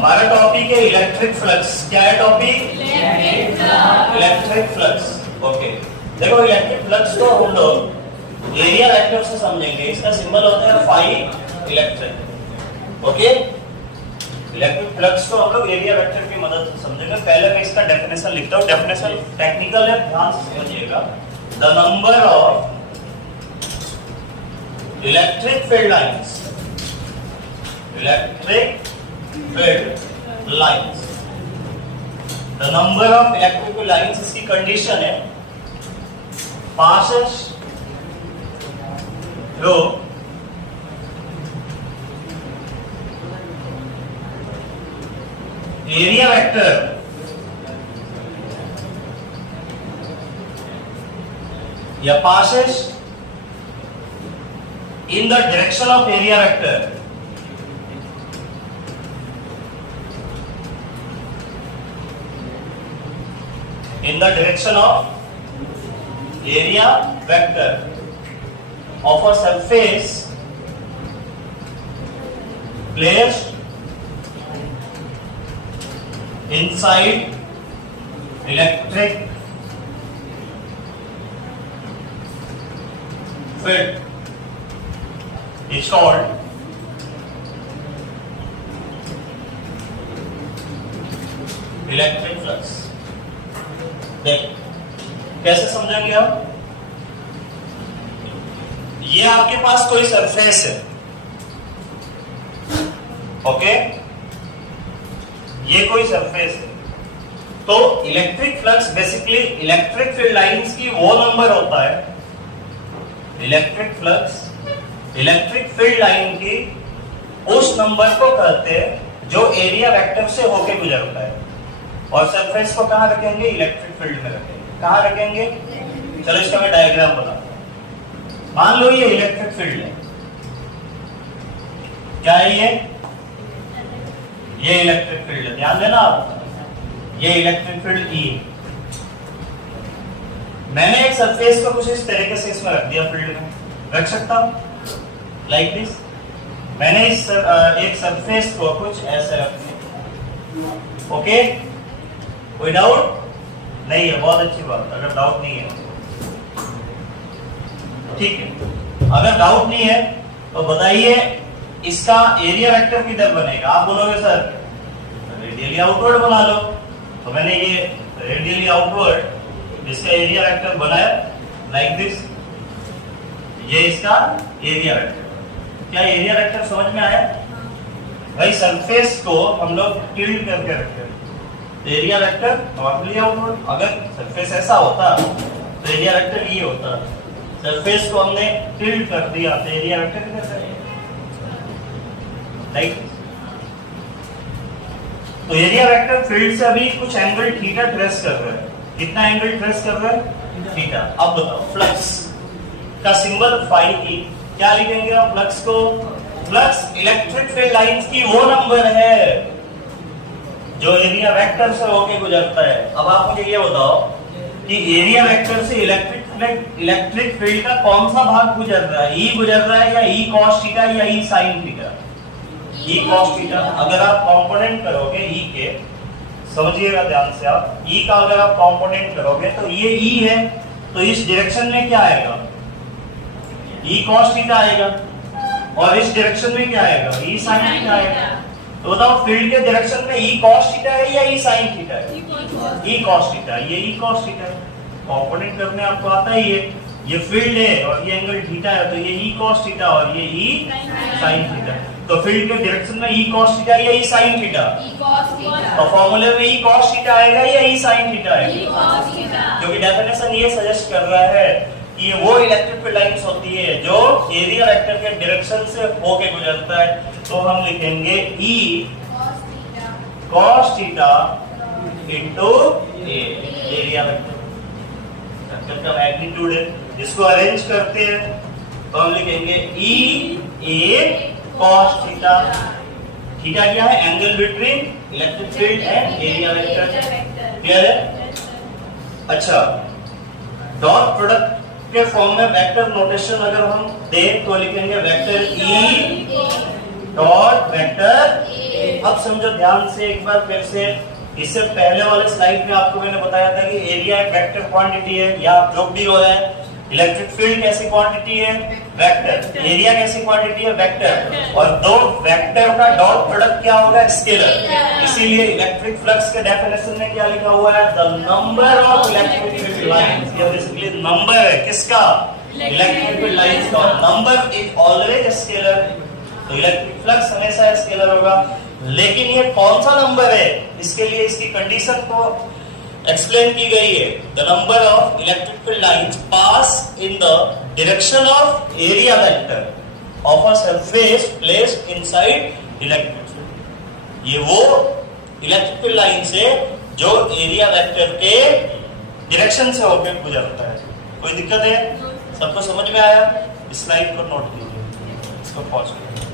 हमारा टॉपिक है electric flux. क्या है टॉपिक? Electric flux. ओके, देखो इलेक्ट्रिक फ्लक्स को हम लोग एरिया वेक्टर से समझेंगे। इसका सिंबल होता है phi electric. Okay, electric flux को हम लोग एरिया वेक्टर की मदद से समझेंगे। पहले मैं इसका डेफिनेशन लिखता हूँ। डेफिनेशन टेक्निकल है, ध्यान से समझिएगा। The number of electric field lines, electric field lines, the number of electric field lines, इसकी कंडीशन है passes through area vector या passes in the direction of area vector, in the direction of area vector of a surface placed inside electric field is called electric flux। देखो कैसे समझेंगे आप? ये आपके पास कोई सरफेस है, ओके, ये कोई सरफेस है, तो electric flux basically electric field lines की वो नंबर होता है, electric flux electric field line की उस नंबर को कहते हैं जो एरिया वेक्टर से होके गुजरता है। और सरफेस को कहां रखेंगे? इलेक्ट्रिक फील्ड में रखेंगे। कहां रखेंगे? चलो इसका मैं डायग्राम बताता हूं। मान लो ये इलेक्ट्रिक फील्ड है। क्या है ये इलेक्ट्रिक फील्ड है। ध्यान देना आप, ये इलेक्ट्रिक फील्ड ई। मैंने एक सरफेस को कुछ इस तरीके से इसमें रख दिया, फील्ड में रख सकता हूं लाइक दिस। मैंने इस एक सरफेस को कुछ ऐसे रख दिया। ओके, कोई डाउट नहीं है? बहुत अच्छी बात। अगर डाउट नहीं है ठीक है। अगर डाउट नहीं है तो बताइए इसका एरिया वेक्टर किधर बनेगा? आप बोलोगे सर रेडियली आउटवर्ड बना लो। तो मैंने ये रेडियली आउटवर्ड इसका एरिया वेक्टर बनाया लाइक दिस। ये इसका एरिया वेक्टर। क्या एरिया वेक्टर समझ में आया भाई? सरफेस को हम लोग टिल्ट करके रखते हैं, एरिया वेक्टर नॉर्मली आउटवर्ड। अगर सरफेस ऐसा होता तो एरिया वेक्टर ये होता। सरफेस को हमने टिल्ट कर दिया तो एरिया वेक्टर किधर जाएगा? राइट। तो एरिया वेक्टर फील्ड से अभी कुछ एंगल थीटा ट्रेस कर रहा है। कितना एंगल ट्रेस कर रहा है? थीटा। अब बताओ फ्लक्स का सिंबल फाई ई। क्या लिखेंगे आप फ्लक्स को? फ्लक्स इलेक्ट्रिक फील्ड लाइंस की वो नंबर है जो एरिया वेक्टर से होके गुजरता है। अब आप मुझे ये बताओ कि एरिया वेक्टर से इलेक्ट्रिक फील्ड का कौन सा भाग गुजर रहा है? ई गुजर रहा है या ई कॉस थीटा या E sine theta? E cos theta. अगर आप कंपोनेंट करोगे ई के, समझिएगा ध्यान से आप, ई का अगर आप कंपोनेंट करोगे तो ये ई है, तो इस डायरेक्शन में क्या आएगा? ई कॉस थीटा आएगा। और इस डायरेक्शन में क्या आएगा? ई साइन थीटा आएगा। तो बताओ फील्ड के डायरेक्शन में ई कॉस थीटा है या ई साइन थीटा है? ई कॉस थीटा। ये ई कॉस थीटा है। कंपोनेंट करने आपको आता ही है। ये फील्ड है और ये एंगल थीटा है, तो ये ई कॉस थीटा और ये ई साइन थीटा। तो फील्ड के डायरेक्शन में ई कॉस थीटा या ई साइन थीटा? तो फॉर्मूले में ई कॉस थीटा आएगा या ई साइन थीटा आएगा? क्योंकि डेफिनेशन ये सजेस्ट कर रहा है कि ये वो इलेक्ट्रिक फील्ड लाइंस होती है जो एरिया वेक्टर के डायरेक्शन से होके गुजरता है। तो हम लिखेंगे ई cos theta into area vector. Vector का मैग्नीट्यूड है, जिसको अरेंज करते हैं तो हम लिखेंगे ई ए cos थीटा। थीटा क्या है? Angle between electric field and area vector. Clear है? अच्छा, डॉट प्रोडक्ट के फॉर्म में वेक्टर नोटेशन अगर हम दें तो लिखेंगे वेक्टर ई डॉट वेक्टर अब समझो ध्यान से एक बार फिर से, इससे पहले वाले स्लाइड में आपको मैंने बताया था कि एरिया एक वेक्टर क्वांटिटी है, या जो भी हो है। इलेक्ट्रिक फील्ड कैसी क्वांटिटी है? वेक्टर। एरिया कैसी क्वांटिटी है? वेक्टर। और दो वेक्टर का डॉट प्रोडक्ट क्या होगा? स्केलर। इसीलिए इलेक्ट्रिक फ्लक्स के डेफिनेशन में क्या लिखा हुआ है? The number of electric field lines. ये बेसिकली नंबर है किसका? इलेक्ट्रिक फील्ड लाइंस का। नंबर इज ऑलवेज स्केलर, तो इलेक्ट्रिक फ्लक्स हमेशा स्केलर होगा। लेकिन ये कौन सा नंबर है? इसके लिए इसकी कंडीशन को एक्सप्लेन की गई है। The number of electric field lines pass in the direction of area vector of a surface placed inside electric field. ये वो इलेक्ट्रिक फील्ड लाइन से जो एरिया वेक्टर के डायरेक्शन से होकर गुजरता है। कोई दिक्कत है? सबको समझ में आया? इस स्लाइड को नोट कीजिए, इसको पॉज करिए।